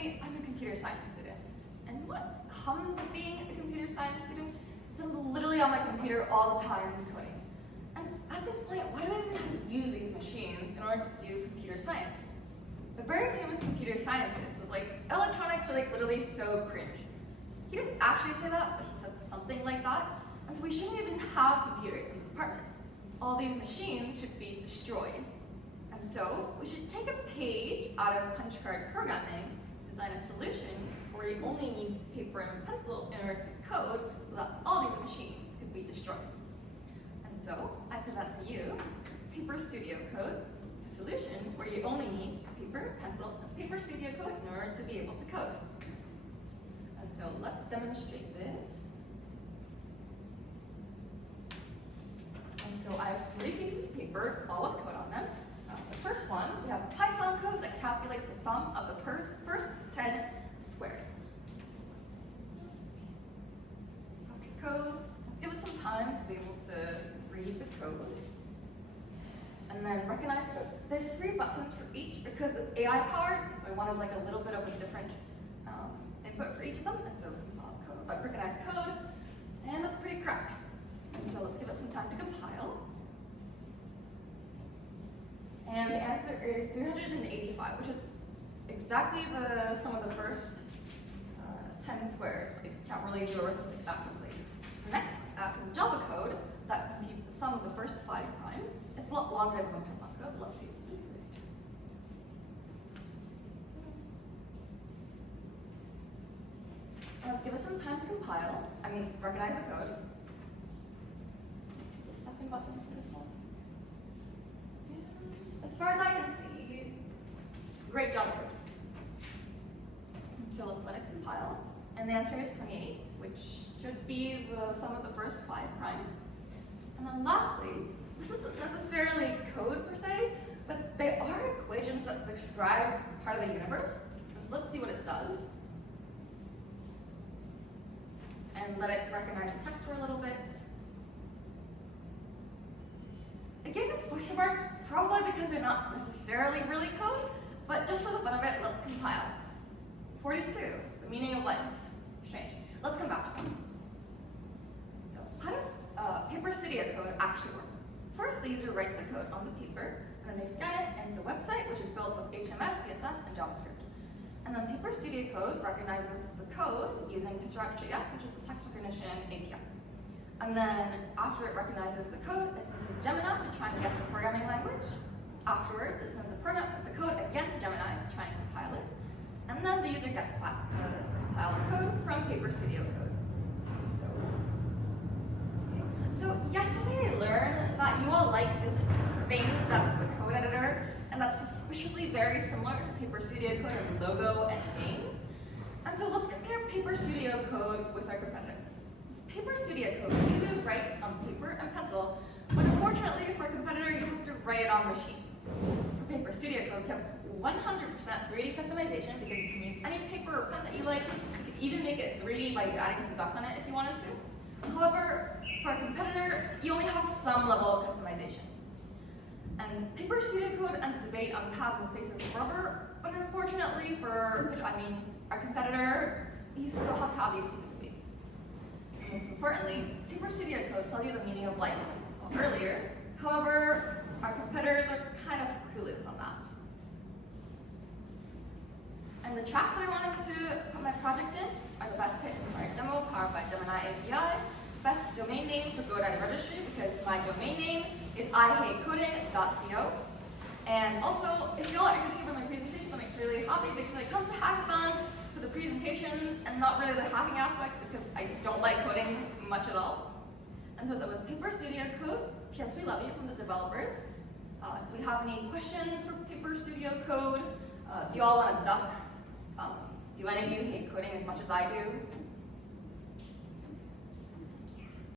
personally, I'm a computer science student. And what comes with being a computer science student is I'm literally on my computer all the time coding. And at this point, why do I even have to use these machines in order to do computer science? A very famous computer scientist was like, electronics are like literally so cringe. He didn't actually say that, but he said something like that. And so we shouldn't even have computers in this department. All these machines should be destroyed. And so we should take a page out of punch card programming, design a solution where you only need paper and pencil in order to code so that all these machines could be destroyed. And so I present to you Paper Studio Code, a solution where you only need paper, pencil, and Paper Studio Code in order to be able to code. And so let's demonstrate this. And so I have 3 pieces of paper, all with code on them. The first one, we have Python code that calculates the sum of the first 10 squares. Capture code. Let's give it some time to be able to read the code. And then recognize code. There's 3 buttons for each because it's AI powered, so I wanted like a little bit of a different input for each of them. And so recognize code, and that's pretty correct. And so let's give it some time to compile. And the answer is 385, which is exactly the sum of the first 10 squares. I can't really do arithmetic that quickly. Next, I have some Java code that computes the sum of the first 5 primes. It's a lot longer than the Python code. Let's see. And let's give it some time to compile. Recognize the code. Let's use the second button for this one. As far as I can see, great Java code. So let's let it compile. And the answer is 28, which should be the sum of the first 5 primes. And then lastly, this isn't necessarily code per se, but they are equations that describe part of the universe. And so let's see what it does. And let it recognize the text for a little bit. It gave us question marks, probably because they're not necessarily really code, but just for the fun of it, let's compile. 42, the meaning of life. Strange. Let's come back to them. So how does Paper Studio Code actually work? First, the user writes the code on the paper, and then they scan it into the website, which is built with HTML, CSS, and JavaScript. And then Paper Studio Code recognizes the code using TextRocket.js, which is a text recognition API. And then after it recognizes the code, it sends to Gemini to try and guess the programming language. Afterwards, it sends the code again to Gemini to try and compile it. And then the user gets back the compiled code from Paper Studio Code. So yesterday I learned that you all like this thing that's a code editor, and that's suspiciously very similar to Paper Studio Code in logo and name. And so let's compare Paper Studio Code with our competitor. Paper Studio Code uses writes on paper and pencil, but unfortunately for a competitor, you have to write it on machines. For Paper Studio Code, you have 100% 3D customization because you can use any paper or pen that you like. You can even make it 3D by adding some dots on it if you wanted to. However, for a competitor, you only have some level of customization. And Paper Studio Code ends debate on tabs and spaces forever, but unfortunately for, our competitor, you still have to have these stupid debates. And most importantly, Paper Studio Code tells you the meaning of life, like we saw earlier. However, our competitors are kind of clueless on that. And the tracks that I wanted to put my project in are the best pick for my demo powered by Gemini API, best domain name for GoDaddy registry because my domain name is ihatecoding.co. And also, if you all are entertained by my presentation, that makes me really happy because I come to hackathons for the presentations and not really the hacking aspect because I don't like coding much at all. And so that was Paper Studio Code. P.S. We love you from the developers. Do we have any questions for Paper Studio Code? Do you all want to duck? Do any of you hate coding as much as I do?